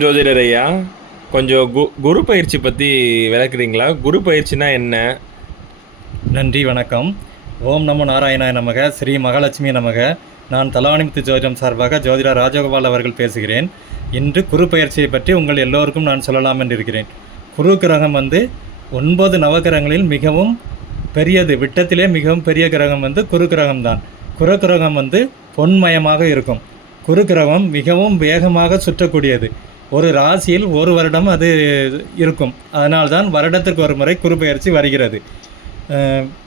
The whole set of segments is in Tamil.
ஜோதிடர் ஐயா கொஞ்சம் கு குரு பயிற்சி பற்றி விளக்குறீங்களா? குரு பயிற்சினா என்ன? நன்றி வணக்கம். ஓம் நமோ நாராயணாய நமக ஸ்ரீ மகாலட்சுமி நமக. நான் தலானிமித்து ஜோதிடம் சார்பாக ஜோதிடர் ராஜகோபால் அவர்கள் பேசுகிறேன். இன்று குரு பயிற்சியை பற்றி உங்கள் எல்லோருக்கும் நான் சொல்லலாம் என்று இருக்கிறேன் குரு கிரகம் வந்து ஒன்பது நவகிரகங்களில் மிகவும் பெரியது. விட்டத்திலே மிகவும் பெரிய கிரகம் வந்து குரு கிரகம் தான் குரு கிரகம் வந்து பொன்மயமாக இருக்கும். குரு கிரகம் மிகவும் வேகமாக சுற்றக்கூடியது. ஒரு ராசியில் ஒரு வருடம் அது இருக்கும். அதனால்தான் வருடத்திற்கு ஒரு முறை குருபெயர்ச்சி வருகிறது.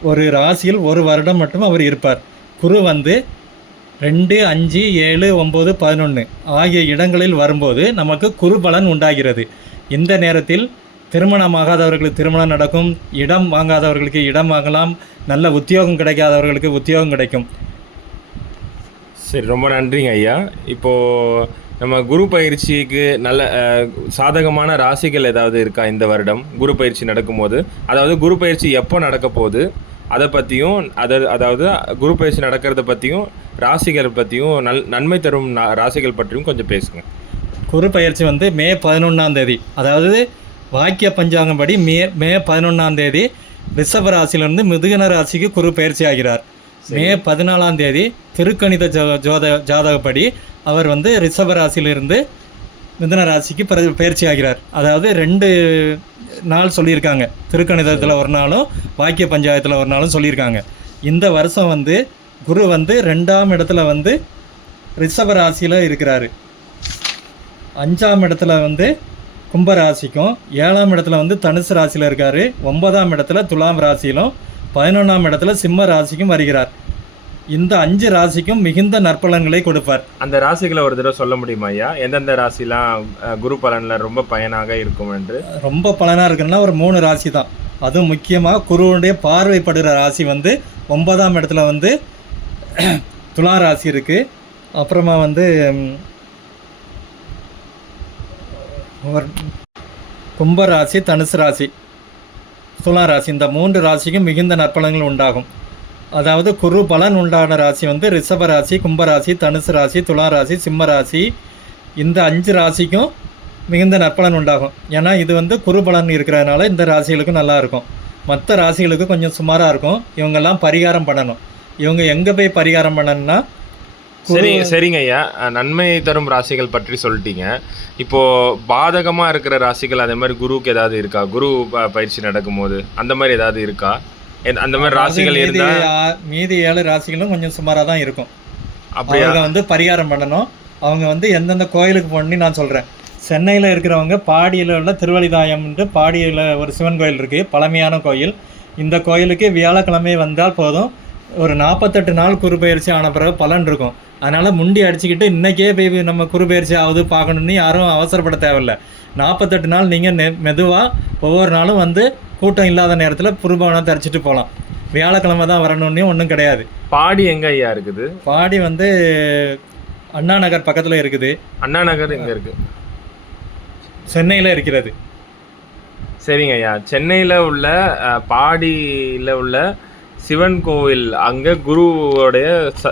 ஒரு ராசியில் ஒரு வருடம் மட்டும் அவர் இருப்பார். குரு வந்து ரெண்டு அஞ்சு ஏழு ஒம்பது பதினொன்று ஆகிய இடங்களில் வரும்போது நமக்கு குரு பலன் உண்டாகிறது. இந்த நேரத்தில் திருமணமாகாதவர்களுக்கு திருமணம் நடக்கும். இடம் வாங்காதவர்களுக்கு இடம் வாங்கலாம். நல்ல உத்தியோகம் கிடைக்காதவர்களுக்கு உத்தியோகம் கிடைக்கும். சரி ரொம்ப நன்றிங்க ஐயா. இப்போது நம்ம குரு பயிற்சிக்கு நல்ல சாதகமான ராசிகள் ஏதாவது இருக்கா இந்த வருடம்? குரு பயிற்சி நடக்கும்போது. அதாவது குரு பயிற்சி எப்போ நடக்க போகுது? அதை பற்றியும் அதை அதாவது குரு பயிற்சி நடக்கிறத பற்றியும் ராசிகள் பற்றியும் நல் நன்மை தரும் ராசிகள் பற்றியும் கொஞ்சம் பேசுங்க. குரு பயிற்சி வந்து மே பதினொன்றாம் தேதி. அதாவது வாக்கிய பஞ்சாங்கம் படி மே மே பதினொன்றாம் தேதி ரிஷப ராசியிலிருந்து மிதுகன ராசிக்கு குரு பயிற்சி ஆகிறார். மே பதினாலாம் தேதி திருக்கணித ஜோ ஜோத ஜாதகப்படி அவர் வந்து ரிஷப ராசியிலிருந்து மிதுன ராசிக்கு பயிற்சி ஆகிறார் அதாவது ரெண்டு நாள் சொல்லியிருக்காங்க. திருக்கணிதத்தில் ஒரு நாளும் வாக்கிய பஞ்சாயத்தில் ஒரு நாளும் சொல்லியிருக்காங்க. இந்த வருஷம் வந்து குரு வந்து ரெண்டாம் இடத்துல வந்து ரிஷப ராசியில் இருக்கிறாரு. அஞ்சாம் இடத்துல வந்து கும்ப ராசிக்கும் ஏழாம் இடத்துல வந்து தனுசு ராசியில் இருக்கார் ஒன்பதாம் இடத்துல துலாம் ராசியிலும் பதினொன்றாம் இடத்துல சிம்ம ராசிக்கும் வருகிறார். இந்த அஞ்சு ராசிக்கும் மிகுந்த நற்பலன்களை கொடுப்பார். அந்த ராசிகளை ஒரு தடவை சொல்ல முடியுமா ஐயா? எந்தெந்த ராசிலாம் குரு பலனில் ரொம்ப பயனாக இருக்கும் என்று? ரொம்ப பலனாக இருக்குன்னா ஒரு மூணு ராசி தான். அதுவும் முக்கியமாக குருவுடைய பார்வைப்படுகிற ராசி வந்து ஒன்பதாம் இடத்துல வந்து துலா ராசி இருக்குது அப்புறமா வந்து கும்ப ராசி தனுசு ராசி. துலா ராசி. இந்த மூன்று ராசிக்கும் மிகுந்த நற்பலன்கள் உண்டாகும். அதாவது குரு பலன் உண்டான ராசி வந்து ரிஷப ராசி கும்பராசி தனுசு ராசி துலா ராசி சிம்ம ராசி. இந்த அஞ்சு ராசிக்கும் மிகுந்த நற்பலன் உண்டாகும். ஏன்னா இது வந்து குரு பலன் இருக்கிறதுனால இந்த ராசிகளுக்கும் நல்லா இருக்கும். மற்ற ராசிகளுக்கு கொஞ்சம் சுமாராக இருக்கும். இவங்கெல்லாம் பரிகாரம் பண்ணணும். இவங்க எங்கே போய் பரிகாரம் பண்ணணும்னா சரி சரிங்க ஐயா. நன்மை தரும் ராசிகள் பற்றி சொல்லிட்டீங்க. இப்போ பாதகமாக இருக்கிற ராசிகள் அதே மாதிரி குருவுக்கு ஏதாவது இருக்கா? குரு பயிற்சி நடக்கும்போது அந்த மாதிரி ஏதாவது இருக்கா? அந்த மாதிரி ராசிகள் இருந்தா மீதி ஏழு ராசிகளும் கொஞ்சம் சுமாராக தான் இருக்கும். அப்படியா? வந்து பரிகாரம் பண்ணணும். அவங்க வந்து எந்தெந்த கோயிலுக்கு போகணும்னு நான் சொல்கிறேன் சென்னையில் இருக்கிறவங்க பாடியில் உள்ள திருவழிதாயம்ன்ட்டு பாடியில் ஒரு சிவன் கோயில் இருக்குது பழமையான கோயில். இந்த கோயிலுக்கு வியாழக்கிழமை வந்தால் போதும். ஒரு நாற்பத்தெட்டு நாள் குருபெயர்ச்சி ஆன பிறகு பலன் இருக்கும். அதனால் முண்டி அடிச்சுக்கிட்டு இன்றைக்கே போய் நம்ம குருபெயர்ச்சி ஆகுது பார்க்கணுன்னு யாரும் அவசரப்பட தேவையில்ல. நாற்பத்தெட்டு நாள் நீங்கள் நெ மெதுவாக ஒவ்வொரு நாளும் வந்து கூட்டம் இல்லாத நேரத்தில் புருபவனம் தரிச்சிட்டு போகலாம் வியாழக்கிழமை தான் வரணுன்னே ஒன்றும் கிடையாது. பாடி எங்க ஐயா இருக்குது? பாடி வந்து அண்ணா நகர் பக்கத்தில் இருக்குது. அண்ணா நகர் எங்க இருக்கு? சென்னையில் இருக்கிறது. சரிங்க ஐயா. சென்னையில் உள்ள பாடியில் உள்ள சிவன் கோவில் அங்கே குருவோடைய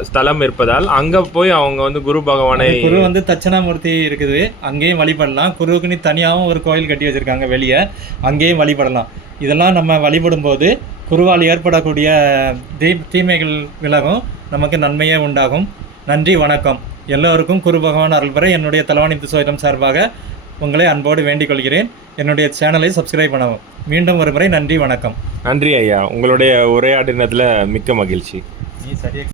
ஸ்தலம் இருப்பதால் அங்கே போய் அவங்க வந்து குரு பகவானை குரு வந்து தட்சணாமூர்த்தி இருக்குது. அங்கேயும் வழிபடலாம். குருவுக்குன்னு தனியாகவும் ஒரு கோயில் கட்டி வச்சுருக்காங்க வெளியே. அங்கேயும் வழிபடலாம். இதெல்லாம் நம்ம வழிபடும்போது குருவால் ஏற்படக்கூடிய தீ தீமைகள் விலகும். நமக்கு நன்மையே உண்டாகும். நன்றி வணக்கம். எல்லோருக்கும் குரு பகவான் அருள் பெற என்னுடைய தலைவாணி சோதனம் சார்பாக உங்களை அன்போடு வேண்டிக் கொள்கிறேன். என்னுடைய சேனலை சப்ஸ்கிரைப் பண்ணவும். மீண்டும் ஒரு முறை நன்றி வணக்கம். நன்றி ஐயா. உங்களுடைய உரையாடினத்தில் மிக்க மகிழ்ச்சி. நீ சரியாக